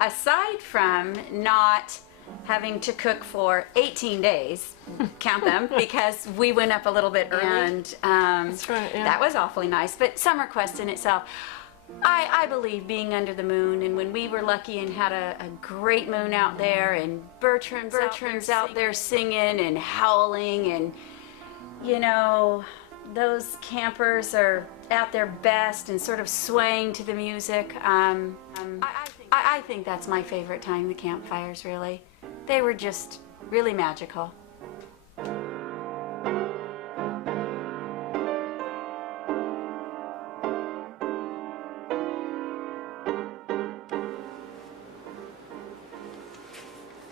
aside from not having to cook for 18 days, count them, because we went up a little bit early, and That's right, yeah. that was awfully nice. But Summer Quest in itself, I believe being under the moon, and when we were lucky and had a great moon out there, and Bertram's out there singing and howling, and you know, those campers are at their best and sort of swaying to the music. I think that's my favorite time, the campfires, really. They were just really magical.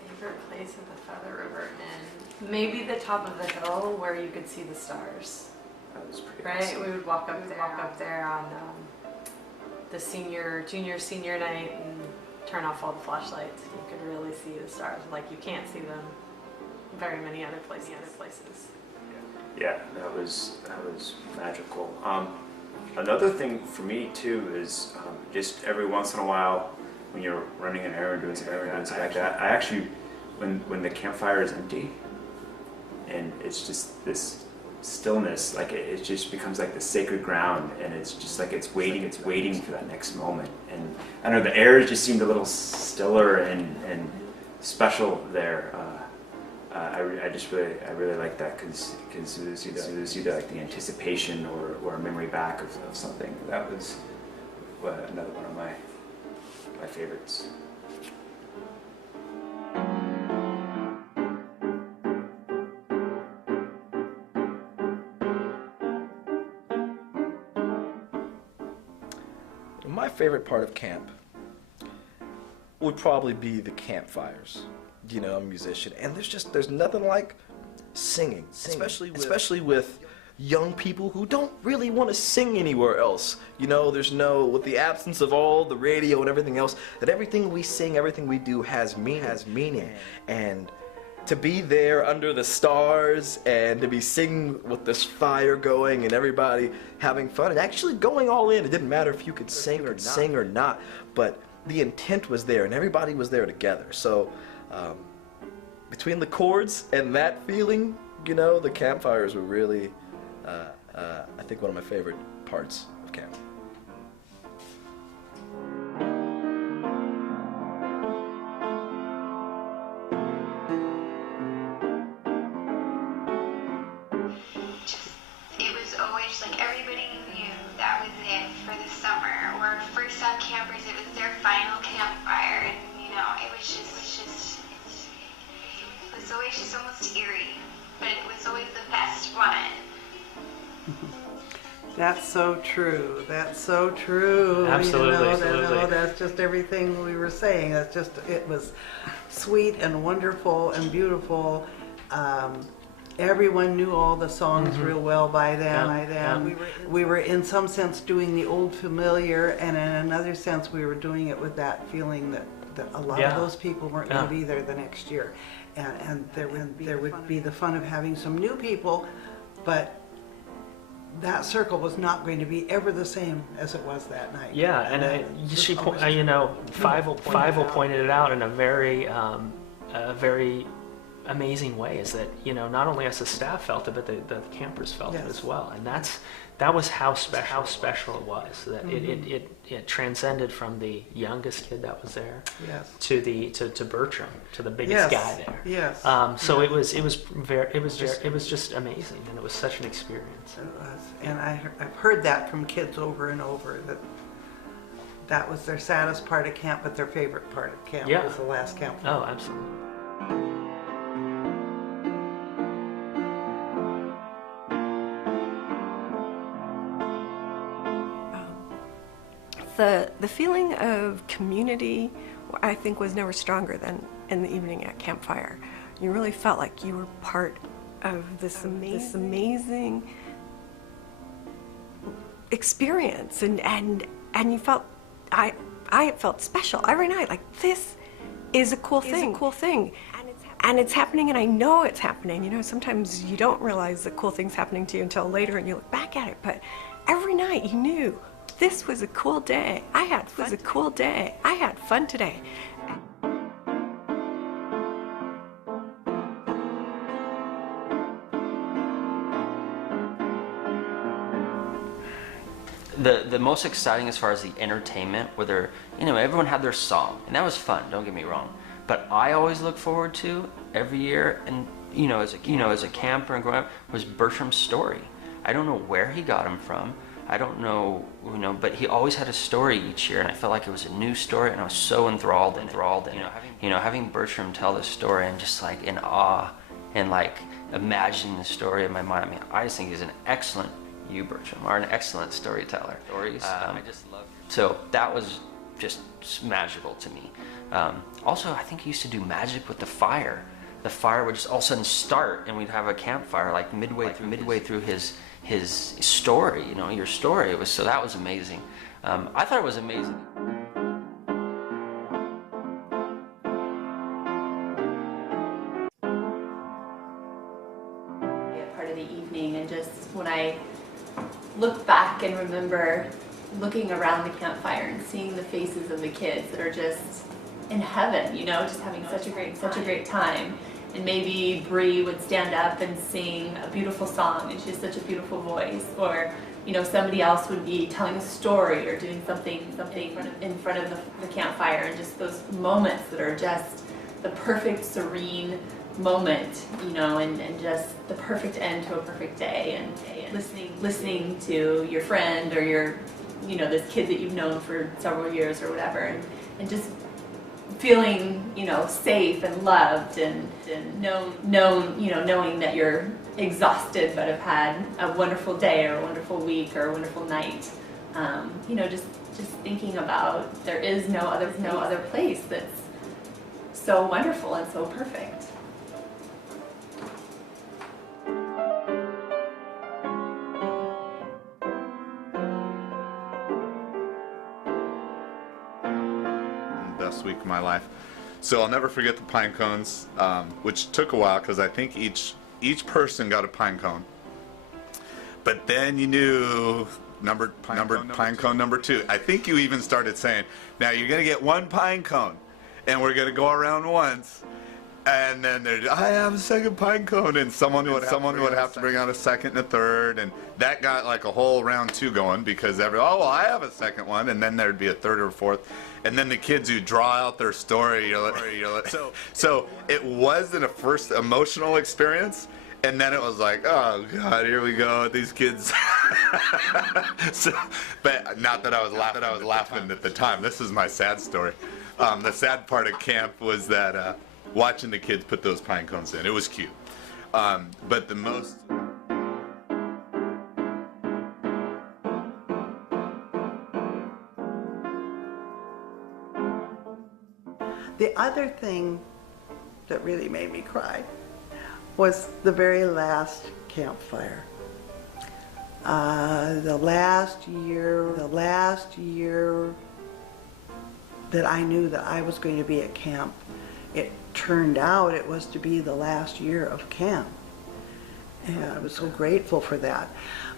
Favorite place at the Feather River Inn? Maybe the top of the hill where you could see the stars. That was pretty Right? awesome. We would walk up there on the junior, senior night and turn off all the flashlights. You could really see the stars. Like you can't see them very many other places. Yeah, that was magical. Another thing for me too is just every once in a while when you're running an errand, doing some errands like that, I actually, when the campfire is empty and it's just this stillness, like it just becomes like the sacred ground, and it's just like it's waiting for that next moment. And I don't know, the air just seemed a little stiller and special there. I really like that because it was either like the anticipation or a memory back of something. That was another one of my favorites. My favorite part of camp would probably be the campfires. You know, I'm a musician, and there's nothing like singing. Especially with young people who don't really want to sing anywhere else. You know, with the absence of all the radio and everything else, that everything we sing, everything we do has meaning. And to be there under the stars and to be singing with this fire going and everybody having fun and actually going all in. It didn't matter if you could sing or not, but the intent was there and everybody was there together. So between the chords and that feeling, you know, the campfires were really, I think, one of my favorite parts of camp. It was always like everybody knew that was it for the summer, or for some campers it was their final campfire, and you know, it was always just almost eerie, but it was always the best one. That's so true. That's so true. Absolutely, absolutely. That's just everything we were saying. It was sweet and wonderful and beautiful. Everyone knew all the songs real well by then. We were in some sense doing the old familiar, and in another sense we were doing it with that feeling that a lot of those people weren't going to be there the next year. And there would be the fun of having some new people, but that circle was not going to be ever the same as it was that night. Yeah, and Fivel pointed it out in a very amazing way, is that, you know, not only us as staff felt it, but the campers felt it as well, and that was how special it was. That it transcended from the youngest kid that was there to Bertram, to the biggest guy there. Yes. So it was just amazing, and it was such an experience. It was, and I've heard that from kids over and over, that was their saddest part of camp, but their favorite part of camp was the last camp. Oh, absolutely. The feeling of community, I think, was never stronger than in the evening at campfire. You really felt like you were part of this amazing experience, and you felt, I felt special every night. Like, this is a cool thing. And it's happening, and I know it's happening. You know, sometimes you don't realize the cool thing's happening to you until later, and you look back at it. But every night you knew this was a cool day. I had fun today. the most exciting as far as the entertainment, whether, you know, everyone had their song, and that was fun, don't get me wrong. But I always look forward to every year, and you know, as a camper and growing up, was Bertram's story. I don't know where he got him from. I don't know, you know, but he always had a story each year, and I felt like it was a new story, and I was so enthralled in it. Having Bertram tell this story, and just like in awe, and like imagining the story in my mind. I mean, I just think he's an excellent, Bertram, are an excellent storyteller. I just love. So that was just magical to me. Also, I think he used to do magic with the fire. The fire would just all of a sudden start, and we'd have a campfire like midway through his story. You know, your story. That was amazing. I thought it was amazing. Part of the evening, and just when I look back and remember looking around the campfire and seeing the faces of the kids that are just in heaven, you know, just having such a great time. And maybe Bree would stand up and sing a beautiful song, and she has such a beautiful voice, or you know, somebody else would be telling a story or doing something in front of the campfire, and just those moments that are just the perfect serene moment, you know, and just the perfect end to a perfect day, and listening to your friend or your, you know, this kid that you've known for several years or whatever, and just feeling, you know, safe and loved, and knowing that you're exhausted but have had a wonderful day or a wonderful week or a wonderful night. You know, just thinking about there is no other place that's so wonderful and so perfect. Best week of my life. So I'll never forget the pine cones, which took a while because I think each person got a pine cone. But then you knew numbered pine cone number 2. I think you even started saying, now you're gonna get one pine cone, and we're gonna go around once, and then I have a second pine cone, and someone would have to bring out a second and a third, and that got like a whole round 2 going, because oh well, I have a second one, and then there'd be a third or fourth, and then the kids who draw out their story, so it wasn't a first emotional experience, and then it was like, oh God, here we go, these kids. But not that I was laughing at the time. This is my sad story. The sad part of camp was that watching the kids put those pine cones in. It was cute. But the most... The other thing that really made me cry was the very last campfire. The last year that I knew that I was going to be at camp, it turned out it was to be the last year of camp. And I was so grateful for that.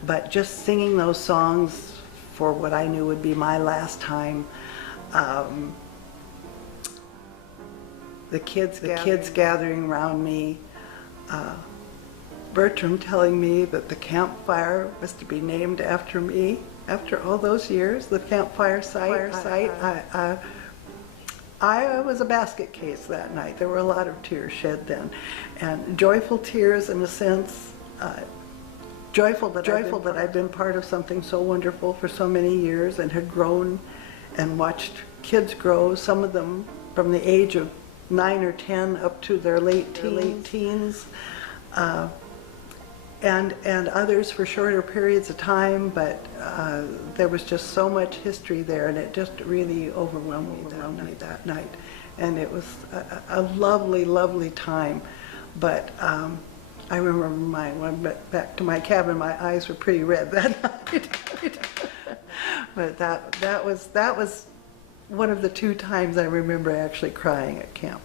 But just singing those songs for what I knew would be my last time, the kids gathering around me, Bertram telling me that the campfire was to be named after me after all those years, the campfire site. I was a basket case that night. There were a lot of tears shed then, and joyful tears in a sense, joyful that I've been part of something so wonderful for so many years and had grown and watched kids grow, some of them from the age of 9 or 10 up to their late teens, and others for shorter periods of time, but there was just so much history there, and it just really overwhelmed me that night. And it was a lovely, lovely time. But I remember when I went back to my cabin, my eyes were pretty red that night. But that was one of the 2 times I remember actually crying at camp.